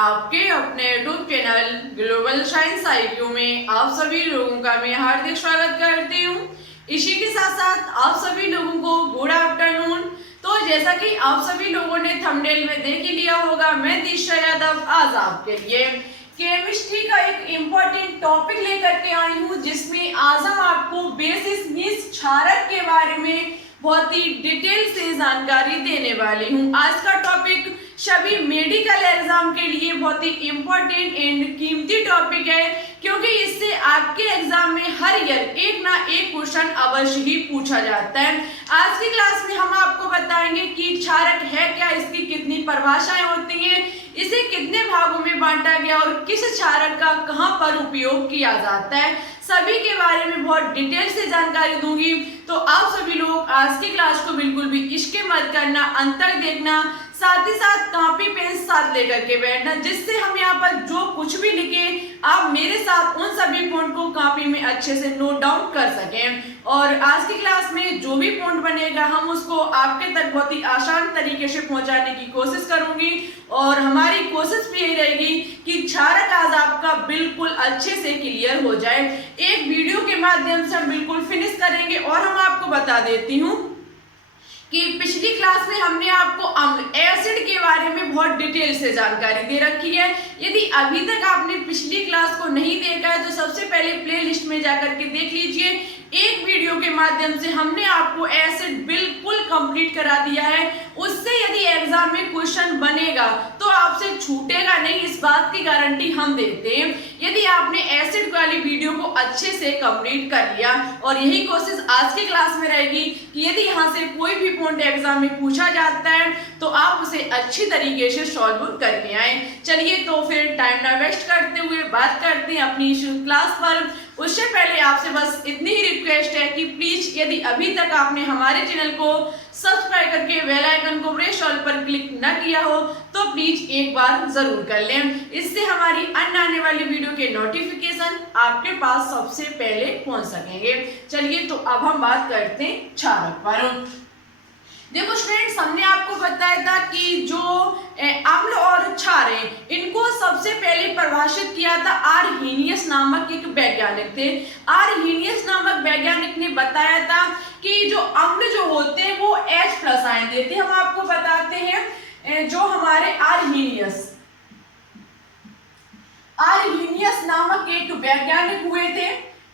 आपके अपने YouTube channel global science IQ में आप सभी लोगों का मैं हार्दिक स्वागत करती हूँ। इसी के साथ साथ आप सभी लोगों को गुड आफ्टरनून। तो जैसा कि आप सभी लोगों ने थंबनेल में देख ही लिया होगा, मैं दिशा यादव आज आपके लिए केमिस्ट्री का एक इम्पोर्टेंट टॉपिक लेकर के आई हूँ, जिसमें आज हम आपको बेसिस मींस क्षारक के बारे में बहुत ही डिटेल से जानकारी देने वाली हूँ। आज का टॉपिक सभी मेडिकल एग्जाम के लिए बहुत ही इम्पोर्टेंट एंड कीमती टॉपिक है, क्योंकि इससे आपके एग्जाम में हर ईयर एक ना एक क्वेश्चन अवश्य ही पूछा जाता है। आज की क्लास में हम आपको बताएंगे कि क्षारक है क्या, इसकी कितनी परिभाषाएं होती हैं, इसे कितने भागों में बांटा गया और किस क्षारक का कहां पर उपयोग किया जाता है, सभी के बारे में बहुत डिटेल से जानकारी दूंगी। तो आप सभी लोग आज की क्लास को बिल्कुल भी स्किप मत करना, अंत तक देखना, साथ ही साथ कॉपी पेन साथ लेकर के बैठना, जिससे हम यहाँ पर जो कुछ भी लिखे आप मेरे साथ उन सभी पॉइंट को कॉपी में अच्छे से नोट डाउन कर सकें। और आज की क्लास में जो भी पॉइंट बनेगा हम उसको आपके तक बहुत ही आसान तरीके से पहुंचाने की कोशिश करूंगी, और हमारी कोशिश भी यही रहेगी कि क्षारक आज आपका बिल्कुल अच्छे से क्लियर हो जाए। एक वीडियो के माध्यम से हम बिल्कुल फिनिश करेंगे। और हम आपको बता देती हूँ कि पिछली क्लास में हमने आपको अम्ल एसिड के बारे में बहुत डिटेल से जानकारी दे रखी है। यदि अभी तक आपने पिछली क्लास को नहीं देखा है तो सबसे पहले प्लेलिस्ट में जाकर के देख लीजिए। एक वीडियो के माध्यम से हमने आपको एसिड बिल्कुल कंप्लीट करा दिया है। उससे यदि एग्जाम में क्वेश्चन बनेगा तो आपसे छूटेगा नहीं, इस बात की गारंटी हम देते हैं, यदि आपने एसिड वाली वीडियो को अच्छे से कंप्लीट कर लिया। और यही कोशिश आज की क्लास में रहेगी कि यदि यहाँ से कोई भी पॉइंट एग्जाम में पूछा जाता है तो आप उसे अच्छी तरीके से सॉल्व करके आए। चलिए तो फिर टाइम ना वेस्ट करते हुए बात करते हैं अपनी इस क्लास पर। उससे पहले आपसे बस इतनी ही रिक्वेस्ट है कि प्लीज यदि अभी तक आपने हमारे चैनल को सब्सक्राइब करके बेल आइकन को प्रेस ऑल पर क्लिक न किया हो तो प्लीज एक बार जरूर कर लें। इससे हमारी अन्य आने वाली वीडियो के नोटिफिकेशन आपके पास सबसे पहले पहुंच सकेंगे। चलिए तो अब हम बात करते हैं क्षारक पर। देखो स्टूडेंट्स, हमने आपको बताया था कि जो अम्ल और क्षार है इनको सबसे पहले परिभाषित किया था आर्हेनियस नामक एक वैज्ञानिक थे। आर्हेनियस नामक वैज्ञानिक ने बताया था कि जो अम्ल जो होते हैं वो H+ आयन देते हैं। हम आपको बताते हैं जो हमारे आर्हेनियस नामक एक वैज्ञानिक हुए थे,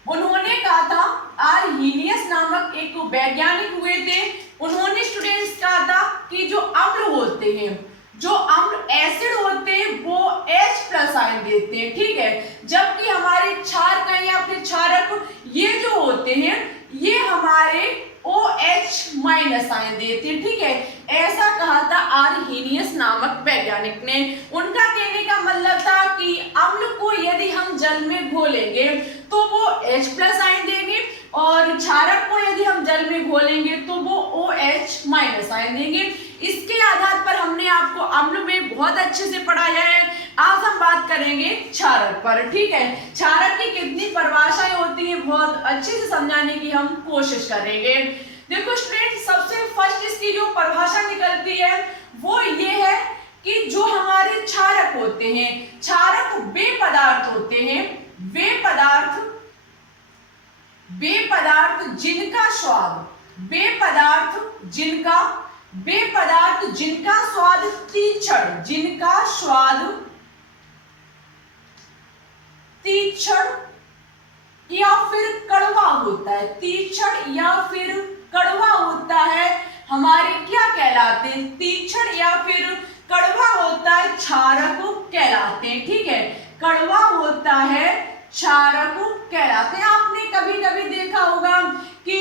उन्होंने कहा था, आर्हेनियस नामक एक वैज्ञानिक हुए थे, उन्होंने स्टूडेंट्स कहा था कि जो अम्ल होते हैं, जो अम्ल एसिड होते हैं वो H+ आयन देते हैं, ठीक है, जबकि हमारे क्षार का या फिर क्षारक ये जो होते हैं ये हमारे OH- आयन देते हैं, ठीक है। ऐसा कहा था आर्हेनियस नामक वैज्ञानिक ने। उनका कहने का मतलब था कि अम्ल को यदि हम जल में घोलेंगे तो वो H+ आयन देंगे, और क्षारक को यदि हम जल में घोलेंगे तो वो OH- आयन देंगे। इसके आधार पर हमने आपको अम्ल में बहुत अच्छे से पढ़ाया है। आज हम बात करेंगे क्षारक पर, ठीक है। क्षारक की कितनी परिभाषाएं होती हैं बहुत अच्छे से समझाने की हम कोशिश करेंगे। देखो स्टूडेंट, सबसे फर्स्ट इसकी जो परिभाषा निकलती है वो ये है कि जो हमारे क्षारक होते हैं, क्षारक वे पदार्थ होते हैं, वे पदार्थ जिनका स्वाद, वे पदार्थ जिनका स्वाद तीक्ष्ण, या फिर कड़वा होता है, तीक्ष्ण या फिर कड़वा होता है, हमारे क्या कहलाते हैं, तीक्ष्ण या फिर कड़वा होता है, क्षारक कहलाते हैं, ठीक है। कड़वा होता है, क्षारक कहलाते हैं। आपने कभी कभी देखा होगा कि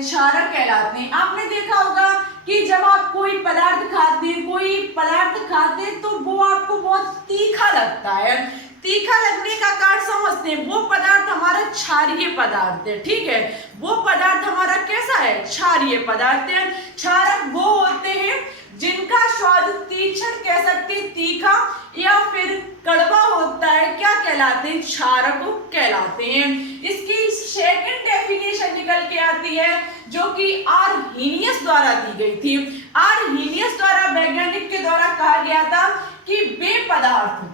क्षारक कहलाते हैं। आपने देखा होगा कि जब आप कोई पदार्थ खाते हैं तो वो आपको बहुत तीखा लगता है। तीखा लगने का कारण समझते हैं, वो पदार्थ हमारा क्षारीय पदार्थ है, ठीक है। वो पदार्थ हमारा कैसा है, क्षारीय पदार्थ है। क्षारक वो होते हैं जिनका स्वाद तीक्ष्ण कह सकते हैं, तीखा या फिर कड़वा होता है, क्या कहलाते हैं, क्षारक कहलाते हैं। इसकी सेकंड डेफिनेशन निकल के आती है जो कि आर्हेनियस द्वारा दी गई थी। आर्हेनियस द्वारा वैज्ञानिक के द्वारा कहा गया था कि वे पदार्थ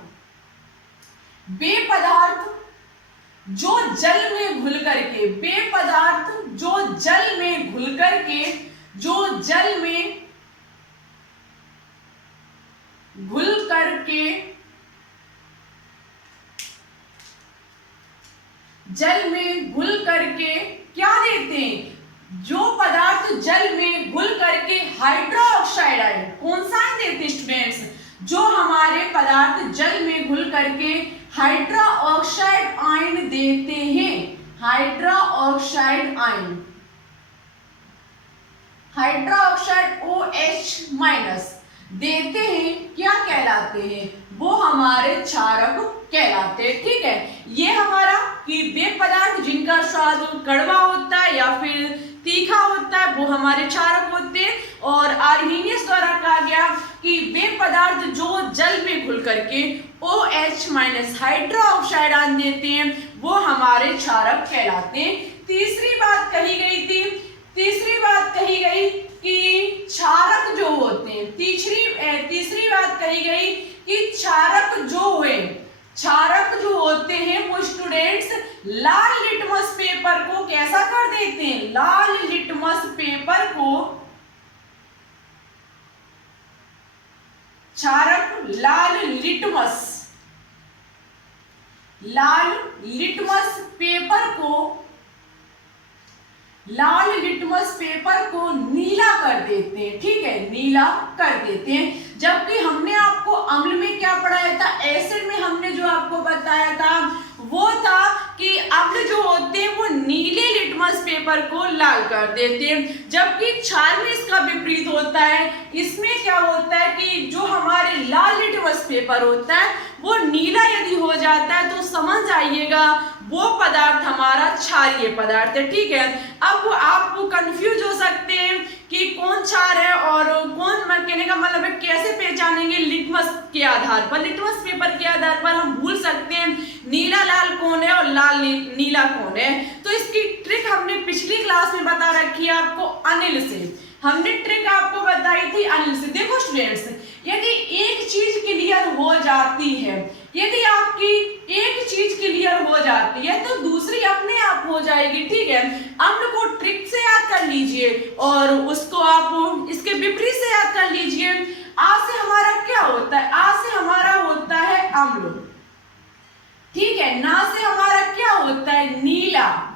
वे पदार्थ जो जल में घुल करके, वे पदार्थ जो जल में घुल करके, जो जल में घुल करके, जल में घुल करके क्या देते हैं, जो पदार्थ जल में घुल करके हाइड्रोक्साइड आयन, कौन सा आयन देते हैं स्टूडेंट्स, जो हमारे पदार्थ जल में घुल करके हाइड्रोक्साइड आयन देते हैं, हाइड्रोक्साइड आयन, हाइड्रोक्साइड OH- देते हैं, क्या कहलाते हैं, वो हमारे क्षारक कहलाते हैं। ठीक है, ये हमारा कि वे पदार्थ जिनका स्वाद कड़वा होता है या फिर तीखा होता है वो हमारे क्षारक होते हैं। और आर्हेनियस द्वारा कहा गया कि वे पदार्थ जो जल में घुल करके OH- हाइड्रोक्साइड आयन देते हैं वो हमारे क्षारक कहलाते हैं। तीसरी बात कही गई थी, तीसरी बात कही गई कि क्षारक जो होते हैं, तीसरी बात कही गई कि क्षारक जो होते हैं वो स्टूडेंट्स लाल लिटमस पेपर को कैसा कर देते हैं, लाल लिटमस पेपर को, क्षारक लाल लिटमस पेपर को नीला कर देते हैं। ठीक है, नीला कर देते हैं। जबकि हमने आपको अम्ल में क्या पढ़ाया था, एसिड में हमने जो आपको बताया था वो था कि अम्ल जो होते हैं वो नीले लिटमस पेपर को लाल कर देते हैं, जबकि क्षार में इसका विपरीत होता है। इसमें क्या होता है कि जो हमारे लाल लिटमस पेपर होता है वो नीला यदि हो जाता है तो समझ जाइएगा वो पदार्थ हमारा क्षारीय पदार्थ है। ठीक है, अब आप कंफ्यूज हो सकते हैं कि कौन क्षार है और कौन, कहने का मतलब है कैसे पहचानेंगे, लिटमस के आधार पर, लिटमस पेपर के आधार पर हम भूल सकते हैं नीला लाल कौन है और लाल नीला कौन है। तो इसकी ट्रिक हमने पिछली क्लास में बता रखी है आपको, अनिल से हमने ट्रिक आपको बताई थी, अनिल से। देखो स्टूडेंट्स, यदि एक चीज क्लियर हो जाती है, यदि आपकी एक चीज क्लियर हो जाती है तो दूसरी अपने आप हो जाएगी। ठीक है, अम्ल को ट्रिक से याद कर लीजिए और उसको आप इसके विपरीत से याद कर लीजिए। आ से हमारा क्या होता है, आ से हमारा होता है अम्ल। ठीक है, ना से हमारा क्या होता है, नीला,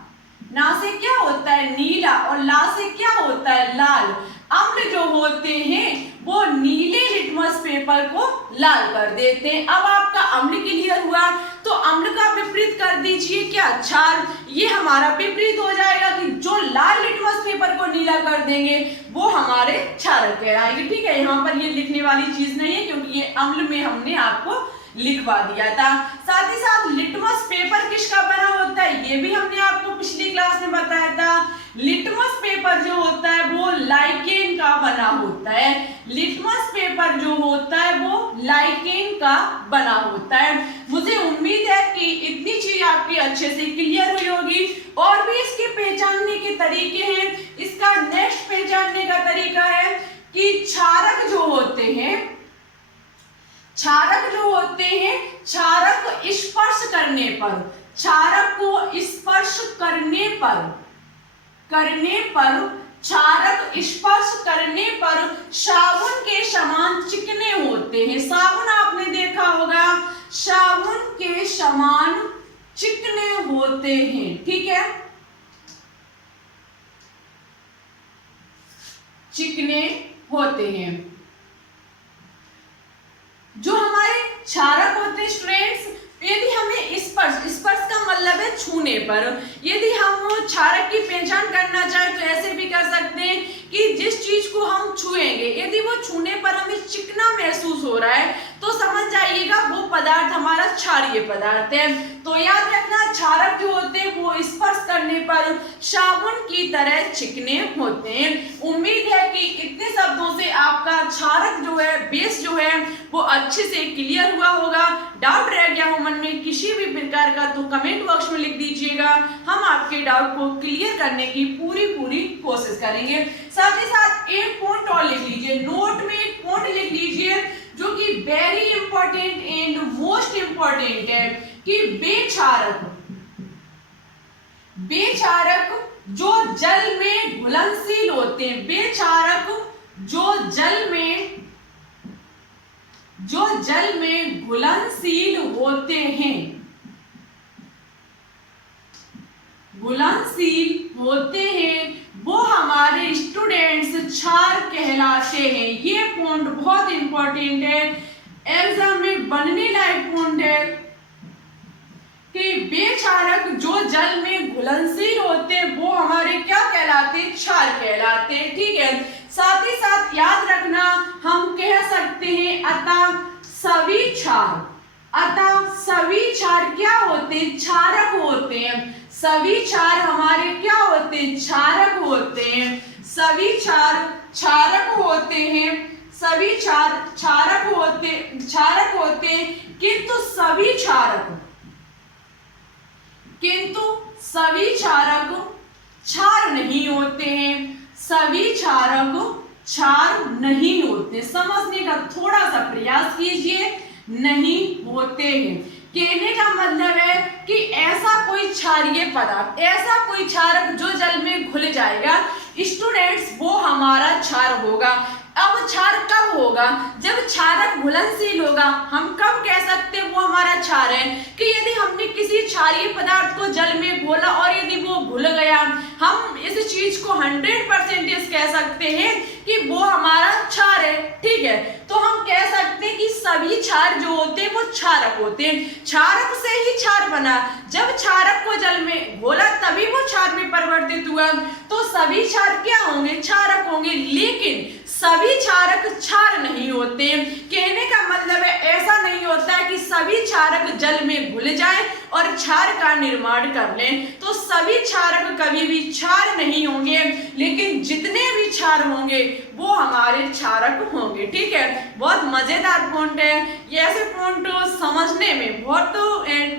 ना से क्या होता है नीला, और ला से क्या होता है, लाल। अम्ल जो होते हैं वो नीले लिटमस पेपर को लाल कर देते हैं। अब आपका अम्ल क्लियर हुआ तो अम्ल का विपरीत कर दीजिए, क्या, क्षार। ये हमारा विपरीत हो जाएगा कि जो लाल लिटमस पेपर को नीला कर देंगे वो हमारे क्षारक कहलाएंगे। ठीक है, यहाँ पर ये लिखने वाली चीज नहीं है क्योंकि ये अम्ल में हमने आपको लिखवा दिया था। साथ ही साथ लिटमस पेपर किसका बना होता है ये भी हमने आपको पिछली क्लास में बताया था। लिटमस पेपर जो होता है वो लाइकेन का बना होता है, लिटमस पेपर जो होता है वो लाइकेन का बना होता है। मुझे उम्मीद है कि इतनी चीज आपकी अच्छे से क्लियर हुई होगी। और भी इसके पहचानने के तरीके हैं। इसका नेक्स्ट पहचानने का तरीका है कि क्षारक जो होते हैं, क्षारक स्पर्श करने पर, क्षारक को स्पर्श करने पर क्षारक स्पर्श करने पर साबुन के समान चिकने होते हैं। साबुन आपने देखा होगा, साबुन के समान चिकने होते हैं। ठीक है, चिकने होते हैं। जो हमारे क्षारक होते हैं स्टूडेंट्स, यदि हमें स्पर्श का मतलब है छूने पर, यदि हम क्षारक की पहचान करना चाहें तो ऐसे भी कर सकते हैं कि जिस चीज को हम छुएंगे यदि वो छूने पर हमें चिकना महसूस हो रहा है तो समझ जाइएगा वो पदार्थ हमारा क्षारीय पदार्थ है। तो याद रखना, क्षारक जो होते हैं वो स्पर्श करने पर साबुन की तरह चिकने होते हैं। उम्मीद है कि इतने शब्दों से आपका क्षारक जो है, बेस जो है वो अच्छे से क्लियर हुआ होगा। डाउट रह गया हो मन में किसी भी प्रकार का तो कमेंट बॉक्स में लिख दीजिएगा, हम आपके डाउट को क्लियर करने की पूरी कोशिश करेंगे। साथ ही साथ एक पॉइंट और लिख लीजिए, नोट में एक पॉइंट लिख लीजिए जो कि very important and most important है कि बेक्षारक जो जल में घुलनशील होते हैं, बेक्षारक जो जल में घुलनशील होते हैं, वो हमारे स्टूडेंट्स क्षार कहलाते हैं। ये पॉइंट बहुत इंपॉर्टेंट है, एग्जाम में बनने लायक पॉइंट है कि बेक्षारक जो जल में घुलनशील होते हैं वो हमारे क्या कहलाते हैं, क्षार कहलाते हैं। ठीक है, साथ ही साथ याद रखना हम कह सकते हैं अतः सभी क्षार क्या होते हैं, क्षारक होते हैं। सभी क्षार हमारे क्या होते हैं, क्षारक होते हैं। सभी क्षार क्षारक होते हैं, सभी क्षार क्षारक होते हैं, किंतु सभी क्षारक क्षार नहीं होते हैं। सभी क्षारक क्षार नहीं होते। समझने का थोड़ा सा प्रयास कीजिए, नहीं होते हैं। कहने का मतलब है कि ऐसा कोई क्षारीय पदार्थ, ऐसा कोई क्षारक जो जल में घुल जाएगा स्टूडेंट्स, वो हमारा क्षार होगा। अब क्षार कब होगा, जब क्षारक घुलनशील होगा। हम कब कह सकते हैं वो हमारा क्षार है, कि यदि हमने किसी क्षारीय पदार्थ को जल में घोला और यदि वो घुल गया, हम इस चीज को 100% कह सकते हैं कि वो हमारा क्षार है। ठीक है, तो हम कह सकते हैं कि सभी क्षार जो होते हैं वो क्षारक होते हैं। क्षारक से ही क्षार बना, जब क्षारक को जल में घोला तभी वो क्षार में परिवर्तित हुआ। तो सभी क्षार क्या होंगे, क्षारक होंगे, लेकिन सभी क्षारक क्षार नहीं होते। कहने का मतलब है ऐसा नहीं होता है कि सभी क्षारक जल में घुल जाए और क्षार का निर्माण कर लें। तो सभी क्षारक कभी भी क्षार नहीं होंगे, लेकिन जितने भी क्षार होंगे वो हमारे क्षारक होंगे। ठीक है, बहुत मजेदार पॉइंट है ये। ऐसे पॉइंट समझने में बहुत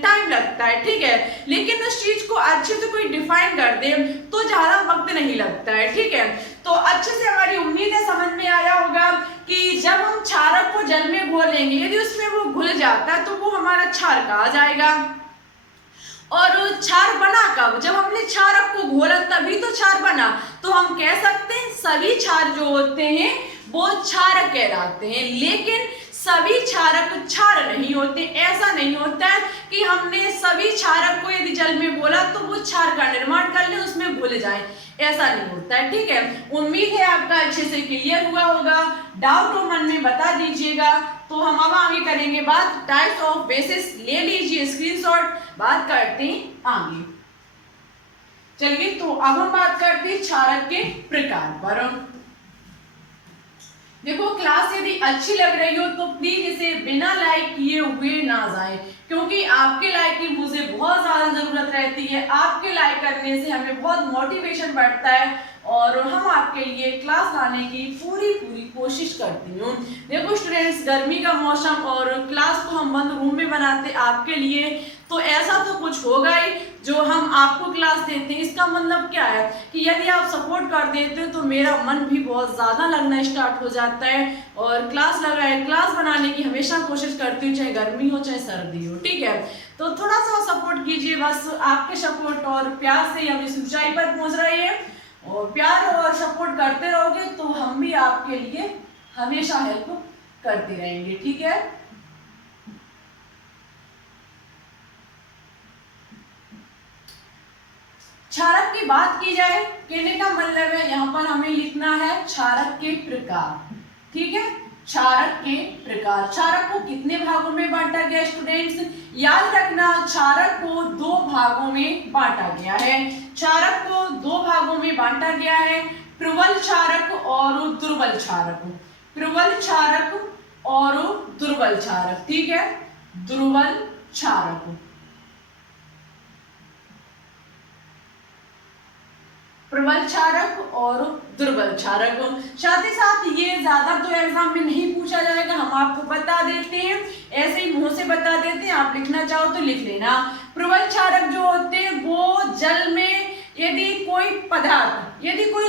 टाइम लगता है। ठीक है, लेकिन उस चीज को अच्छे से कोई डिफाइन कर दे तो ज्यादा वक्त नहीं लगता है। ठीक है, तो अच्छे से हमारी उम्मीद है समझ में आया होगा कि जब हम क्षारक को जल में घोलेंगे, यदि उसमें वो घुल जाता है तो वो हमारा क्षार कहा जाएगा। और क्षार बना कब, जब हमने क्षारक को घोला तभी तो क्षार बना। तो हम कह सकते हैं सभी क्षार जो होते हैं वो क्षारक कहलाते हैं, लेकिन सभी क्षारक क्षार नहीं होते। ऐसा नहीं होता है कि हमने सभी क्षारक को यदि जल में घोला तो वो क्षार का निर्माण कर ले, उसमें घुल जाए, ऐसा नहीं होता है। ठीक है, उम्मीद है आपका अच्छे से क्लियर हुआ होगा। डाउट हो मन में बता दीजिएगा। तो हम अब आगे करेंगे बात टाइप्स ऑफ बेसिस। ले लीजिए स्क्रीनशॉट, बात करते हैं आगे। चलिए, तो अब हम बात करते हैं क्षारक के प्रकार पर। देखो, क्लास यदि अच्छी लग रही हो तो प्लीज इसे बिना लाइक किए हुए ना जाए, क्योंकि आपके लाइक की मुझे बहुत ज्यादा जरूरत रहती है। आपके लाइक करने से हमें बहुत मोटिवेशन बढ़ता है और हम आपके लिए क्लास लाने की पूरी कोशिश करती हूँ। देखो स्टूडेंट्स, गर्मी का मौसम और क्लास को हम बंद रूम में बनाते आपके लिए, तो ऐसा तो कुछ होगा ही जो हम आपको क्लास देते हैं। इसका मतलब क्या है कि यदि आप सपोर्ट कर देते हो तो मेरा मन भी बहुत ज़्यादा लगना स्टार्ट हो जाता है और क्लास बनाने की हमेशा कोशिश करती हूँ, चाहे गर्मी हो चाहे सर्दी हो। ठीक है, तो थोड़ा सा सपोर्ट कीजिए, बस आपके सपोर्ट और प्यार से हम इस ऊंचाई पर पहुँच रहे हैं। और प्यार और सपोर्ट करते रहोगे तो हम भी आपके लिए हमेशा हेल्प करते रहेंगे। ठीक है, क्षारक की बात की जाए, कहने का मतलब है यहाँ पर हमें लिखना है क्षारक के प्रकार। ठीक है, क्षारक के प्रकार। क्षारक को कितने भागों में बांटा गया स्टूडेंट्स, याद रखना, क्षारक को 2 भागों में बांटा गया है। क्षारक को 2 भागों में बांटा गया है, प्रबल क्षारक और दुर्बल क्षारक। प्रबल क्षारक और दुर्बल क्षारक। ठीक है, दुर्बल क्षारक, प्रबल क्षारक और दुर्बल क्षारक। साथ ही साथ ये ज्यादा तो एग्जाम में नहीं पूछा जाएगा, हम आपको बता देते हैं, ऐसे ही मुंह से बता देते हैं, आप लिखना चाहो तो लिख लेना। प्रबल क्षारक जो होते हैं वो जल में यदि कोई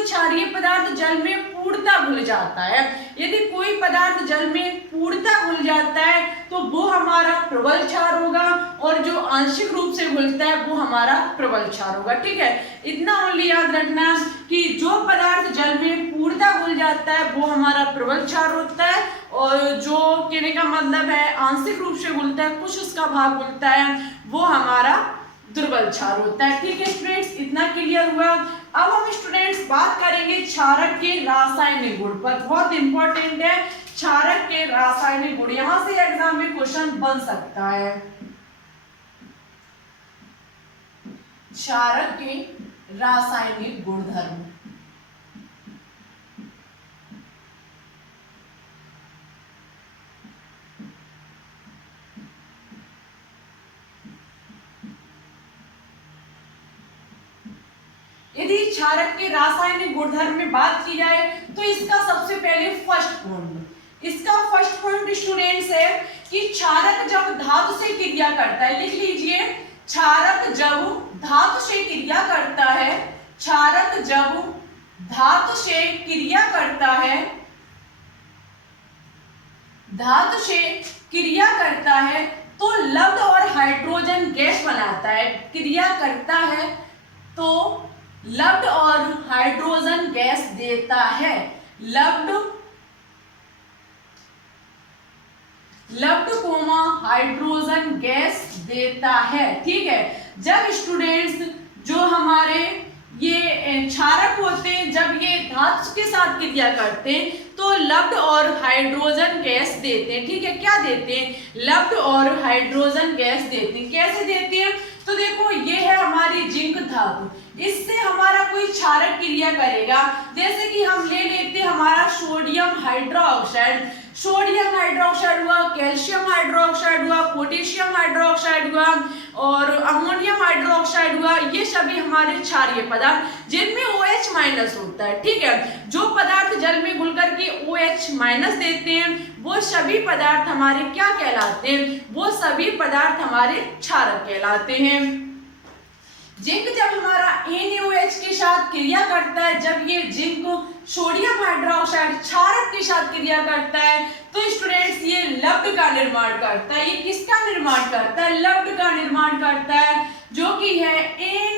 क्षारीय पदार्थ जल में पूर्णतः घुल जाता है, यदि कोई पदार्थ जल में पूर्णतः घुल जाता है तो वो हमारा प्रबल क्षार होगा। और जो आंशिक रूप से घुलता है वो हमारा प्रबल क्षार होगा। ठीक है, इतना ओनली याद रखना कि जो पदार्थ जल में पूर्णतः घुल जाता है वो हमारा प्रबल क्षार होता है, और जो कहने का मतलब है आंशिक रूप से घुलता है, कुछ उसका भाग घुलता है, वो हमारा दुर्बल क्षार होता है। ठीक है स्टूडेंट्स, इतना क्लियर हुआ। अब हम स्टूडेंट्स बात करेंगे क्षारक के रासायनिक गुण पर। बहुत इंपॉर्टेंट है क्षारक के रासायनिक गुण, यहां से एग्जाम में क्वेश्चन बन सकता है। क्षारक के रासायनिक गुणधर्म। यदि क्षारक के रासायनिक गुणधर्म में बात की जाए तो इसका सबसे पहले फर्स्ट पॉइंट, इसका फर्स्ट पॉइंट स्टूडेंट्स है कि क्षारक जब धातु से क्रिया करता है, लिख लीजिए, क्षारक जब धातु से क्रिया करता है, क्षारक जब धातु से क्रिया करता है, धातु से क्रिया करता है तो लवण और हाइड्रोजन गैस बनाता है, क्रिया करता है तो लवण और हाइड्रोजन गैस देता है, लवण कोमा हाइड्रोजन गैस देता है। ठीक है, जब स्टूडेंट्स जो हमारे ये क्षारक होते हैं जब ये धातु के साथ क्रिया करते हैं तो लवण और हाइड्रोजन गैस देते हैं। ठीक है, क्या देते हैं? लवण और हाइड्रोजन गैस देते हैं। कैसे देते हैं? तो देखो ये है हमारी जिंक धातु, इससे हमारा कोई क्षारक क्रिया करेगा, जैसे कि हम ले लेते हैं हमारा सोडियम हाइड्रोक्साइड, सोडियम हाइड्रोक्साइड हुआ, कैल्शियम हाइड्रोक्साइड हुआ, पोटेशियम हाइड्रोक्साइड हुआ और अमोनियम हाइड्रोक्साइड हुआ, ये सभी हमारे क्षारीय पदार्थ जिनमें OH माइनस होता है। ठीक है, जो पदार्थ जल में घुल करके OH माइनस देते हैं वो सभी पदार्थ हमारे क्या कहलाते हैं? वो सभी पदार्थ हमारे क्षारक कहलाते हैं। जिंक जब हमारा NaOH के साथ क्रिया करता है, जब ये जिंक सोडियम हाइड्रोक्साइड क्षारक के साथ क्रिया करता है तो स्टूडेंट्स ये लवण का निर्माण करता है। ये किसका निर्माण करता है? लवण का निर्माण करता है, जो कि है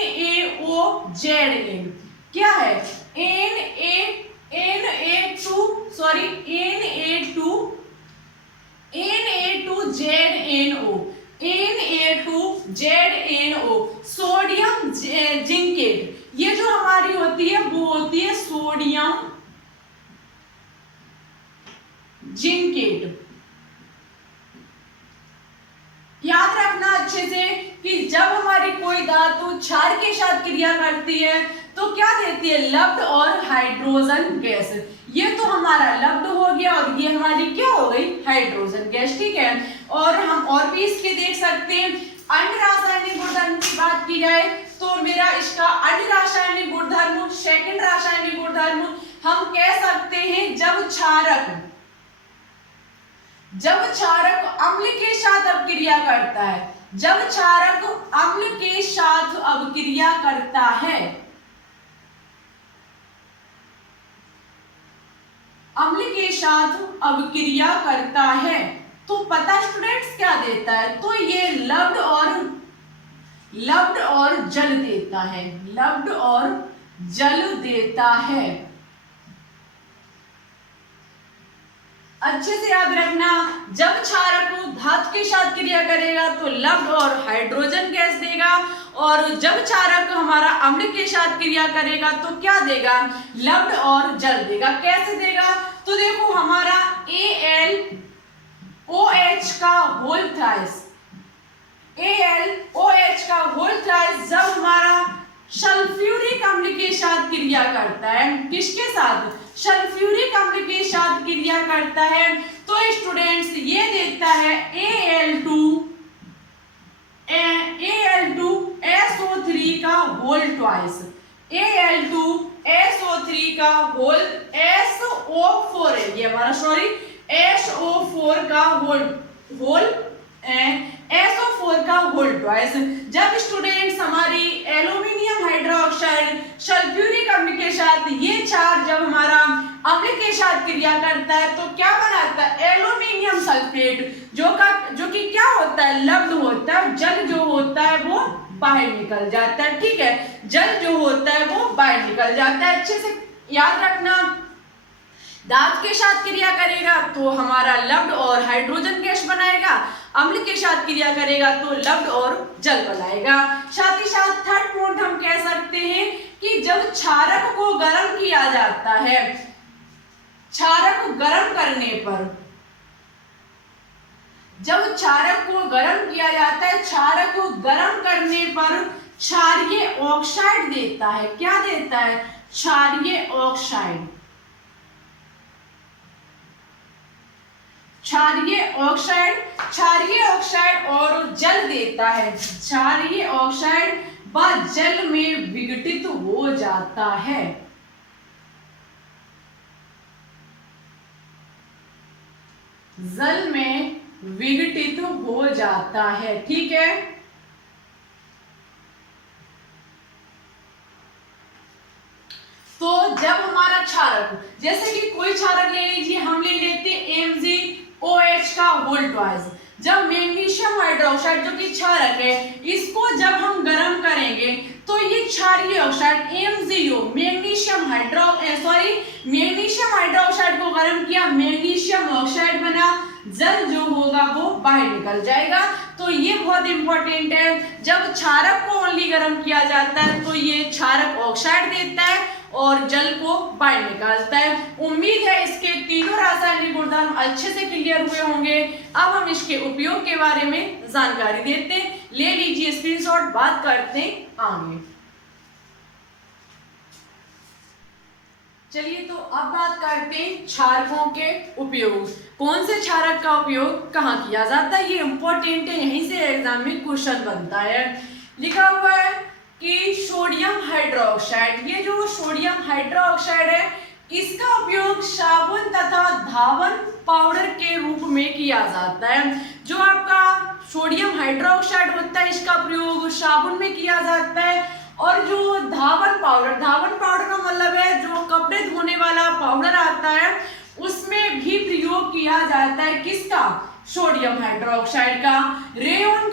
NaOZN। क्या है? Na2ZNO, sodium zincate. ये जो हमारी होती है वो होती है सोडियम जिंकेट। याद रखना अच्छे से कि जब हमारी कोई धातु क्षार के साथ क्रिया करती है तो क्या देती है? लवण और हाइड्रोजन गैस। ये तो हमारा लवण हो गया और ये हमारी क्या हो गई? Hydrogen gas. ठीक है, और हम और भी इसके देख सकते हैं। अन्य रासायनिक गुणधर्म की बात की जाए तो मेरा इसका अन्य रासायनिक गुणधर्म, सेकंड रासायनिक गुणधर्म हम कह सकते हैं जब क्षारक अम्ल के साथ अपक्रिया करता है, जब क्षारक अम्ल के साथ अपक्रिया करता है, अम्ल के साथ अपक्रिया करता है तो पता स्टूडेंट्स क्या देता है? तो ये लवण और जल देता है, लवण और जल देता है। अच्छे से याद रखना, जब क्षारक धातु के साथ क्रिया करेगा तो लवण और हाइड्रोजन गैस देगा, और जब क्षारक हमारा अम्ल के साथ क्रिया करेगा तो क्या देगा? लवण और जल देगा। कैसे देगा? तो देखो हमारा AlOH का होल थ्राइस, AlOH का होल थ्राइस जब हमारा सल्फ्यूरिक अम्ल के साथ क्रिया करता है, किसके साथ? सल्फ्यूरिक अम्ल के साथ क्रिया करता है तो स्टूडेंट्स ये देता है Al2SO3 का होल ट्वाइस, Al2SO3 का होल SO4 है ये हमारा, सॉरी SO4 का SO4 का होल ट्वाइस। जब स्टूडेंट्स हमारी एल्यूमिनियम हाइड्रोक्साइड सल्फ्यूरिक अम्ल के साथ ये चार जब हमारा अम्ल के साथ क्रिया करता है तो क्या बनाता है? एल्यूमिनियम सल्फेट, जो कि क्या होता है? लवण होता है। जल जो होता बाहर निकल जाता है। ठीक है, जल जो होता है वो बाहर निकल जाता है। अच्छे से याद रखना, दाब के साथ क्रिया करेगा तो हमारा लवण और हाइड्रोजन गैस बनाएगा, अम्ल के साथ क्रिया करेगा तो लवण और जल बनाएगा। साथ ही साथ थर्ड पॉइंट हम कह सकते हैं कि जब क्षारक को गर्म किया जाता है, क्षारक को गर्म करने पर, जब क्षारक को गर्म किया जाता है, क्षारक को गर्म करने पर क्षारीय ऑक्साइड देता है। क्या देता है? क्षारीय ऑक्साइड। क्षारीय ऑक्साइड, क्षारीय ऑक्साइड और जल देता है। क्षारीय ऑक्साइड व जल में विघटित हो जाता है। जल में विघटित हो जाता है। ठीक है, तो जब हमारा क्षारक, जैसे कि कोई क्षारक ले लीजिए, हम ले लेते MgOH का होल ट्वाइस। जब मैग्नीशियम हाइड्रोक्साइड जो कि क्षारक है, इसको जब हम गर्म करेंगे तो ये क्षारीय ऑक्साइड MgO, मैग्नीशियम हाइड्रोक्साइड को गर्म किया, मैग्नीशियम ऑक्साइड बना, जल जो होगा वो बाहर निकल जाएगा। तो ये बहुत इंपॉर्टेंट है। जब क्षारक को ओनली गर्म किया जाता है तो ये क्षारक ऑक्साइड देता है और जल को बाहर निकालता है। उम्मीद है इसके तीनों रासायनिक गुणधर्म अच्छे से क्लियर हुए होंगे। अब हम इसके उपयोग के बारे में जानकारी देते हैं। ले लीजिए स्क्रीनशॉट, बात करते हैं आगे। चलिए, तो अब बात करते हैं क्षारकों के उपयोग। कौन से क्षारक का उपयोग कहाँ किया जाता है, ये इंपॉर्टेंट है, यहीं से एग्जाम में क्वेश्चन बनता है। लिखा हुआ है कि सोडियम हाइड्रोक्साइड, ये जो सोडियम हाइड्रोक्साइड है, इसका उपयोग साबुन तथा धावन पाउडर के रूप में किया जाता है। जो आपका सोडियम हाइड्रोक्साइड होता है, इसका प्रयोग साबुन में किया जाता है। और जो धावन पाउडर का मतलब है जो कपड़े धोने वाला पाउडर आता है, उसमें भी प्रयोग किया जाता है। किसका? सोडियम हाइड्रोक्साइड का। रेयन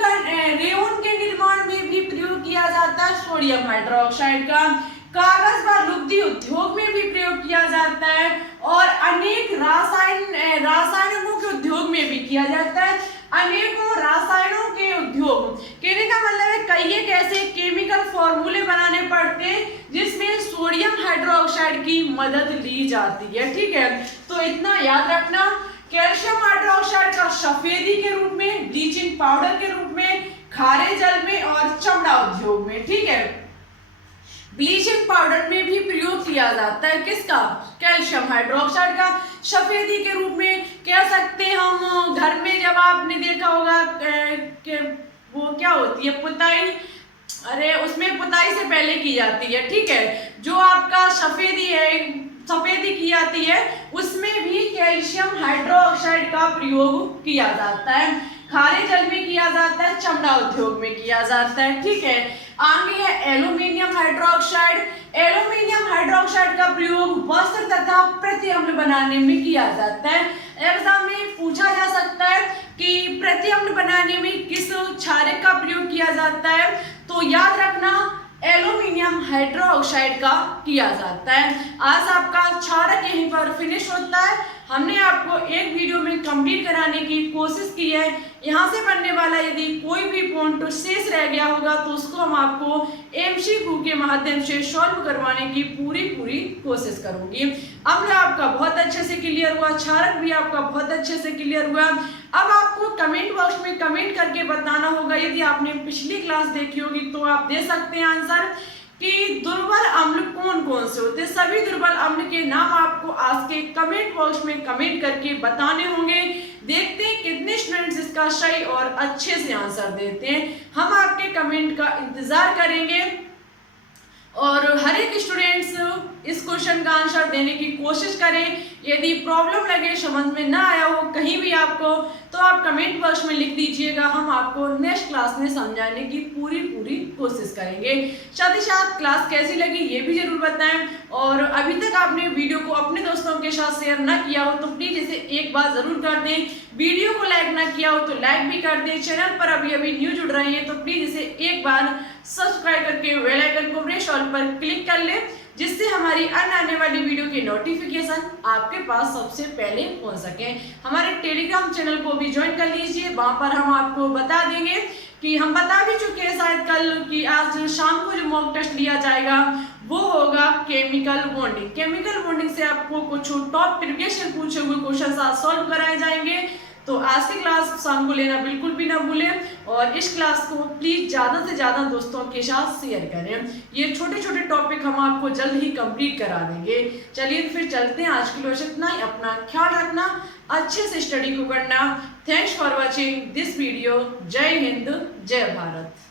के निर्माण में भी प्रयोग किया जाता है सोडियम हाइड्रोक्साइड का। कागज व लुगदी उद्योग में भी प्रयोग किया जाता है और अनेक रासायनिकों के उद्योग में भी किया जाता है। अनेकों रसायनों के उद्योग कहने का मतलब है कई एक ऐसे केमिकल फॉर्मूले बनाने पड़ते हैं जिसमें सोडियम हाइड्रोक्साइड की मदद ली जाती है। ठीक है, तो इतना याद रखना। कैल्शियम हाइड्रोक्साइड का सफेदी के रूप में, ब्लीचिंग पाउडर के रूप में, खारे जल में और चमड़ा उद्योग में। ठीक है, ब्लीचिंग पाउडर में भी प्रयोग किया जाता है। किसका? कैल्शियम हाइड्रोक्साइड का। सफेदी के रूप में कह सकते हैं हम, घर में जब आपने देखा होगा वो क्या होती है, पुताई, अरे उसमें पुताई से पहले की जाती है। ठीक है, जो आपका सफेदी है, सफेदी की जाती है, उसमें भी कैल्शियम हाइड्रोक्साइड का प्रयोग किया जाता है। खारे जल में किया जाता है, चमड़ा उद्योग में किया जाता है। ठीक है, आगे है एल्यूमिनियम हाइड्रोक्साइड। एल्यूमिनियम हाइड्रोक्साइड का प्रयोग वस्त्र तथा प्रतिअम्ल बनाने में किया जाता है। एग्जाम में पूछा जा सकता है कि प्रतिअम्ल बनाने में किस क्षारक का प्रयोग किया जाता है, तो याद रखना एल्यूमिनियम हाइड्रोक्साइड का किया जाता है। आज आपका क्षारक यहीं पर फिनिश होता है। हमने आपको एक वीडियो में कंप्लीट कराने की कोशिश की है। यहाँ से बनने वाला यदि कोई भी पॉइंट शेष रह गया होगा तो उसको हम आपको MCQ के माध्यम से सॉल्व करवाने की पूरी कोशिश करूंगी। अम्ल आपका बहुत अच्छे से क्लियर हुआ, क्षारक भी आपका बहुत अच्छे से क्लियर हुआ। अब आपको कमेंट बॉक्स में कमेंट करके बताना होगा, यदि आपने पिछली क्लास देखी होगी तो आप दे सकते हैं आंसर कि दुर्बल अम्ल कौन कौन से होते हैं। सभी दुर्बल अम्ल के नाम आपको आज के कमेंट बॉक्स में कमेंट करके बताने होंगे। देखते हैं कितने स्टूडेंट्स इसका सही और अच्छे से आंसर देते हैं। हम आपके कमेंट का इंतजार करेंगे और हर एक स्टूडेंट्स इस क्वेश्चन का आंसर देने की कोशिश करें। यदि प्रॉब्लम लगे, समझ में ना आया हो कहीं भी आपको, तो आप कमेंट बॉक्स में लिख दीजिएगा। हम आपको नेक्स्ट क्लास में समझाने की पूरी कोशिश करेंगे। साथ ही साथ क्लास कैसी लगी ये भी जरूर बताएं, और अभी तक आपने वीडियो को अपने दोस्तों के साथ शेयर ना किया हो तो प्लीज इसे एक बार जरूर कर दें। वीडियो को लाइक ना किया हो तो लाइक भी कर दें। चैनल पर अभी अभी न्यू जुड़ रहे हैं तो प्लीज इसे एक बार सब्सक्राइब करके बेल आइकन को प्रेस ऑल पर क्लिक कर ले, जिससे हमारी अन्य आने वाली वीडियो की नोटिफिकेशन आपके पास सबसे पहले पहुंच सके। हमारे टेलीग्राम चैनल को भी ज्वाइन कर लीजिए, वहां पर हम आपको बता देंगे कि हम बता भी चुके हैं शायद कल कि आज शाम को जो मॉक टेस्ट लिया जाएगा वो होगा केमिकल बॉन्डिंग। केमिकल बॉन्डिंग से आपको कुछ टॉप प्रीवियस ईयर पूछे हुए क्वेश्चन सॉल्व कराए जाएंगे। तो आज की क्लास शाम को लेना बिल्कुल भी ना भूलें, और इस क्लास को प्लीज ज़्यादा से ज़्यादा दोस्तों के साथ शेयर करें। ये छोटे छोटे टॉपिक हम आपको जल्द ही कंप्लीट करा देंगे। चलिए फिर चलते हैं, आज की क्लास इतना ही। अपना ख्याल रखना, अच्छे से स्टडी को करना। Thanks for watching this video. जय हिंद, जय भारत।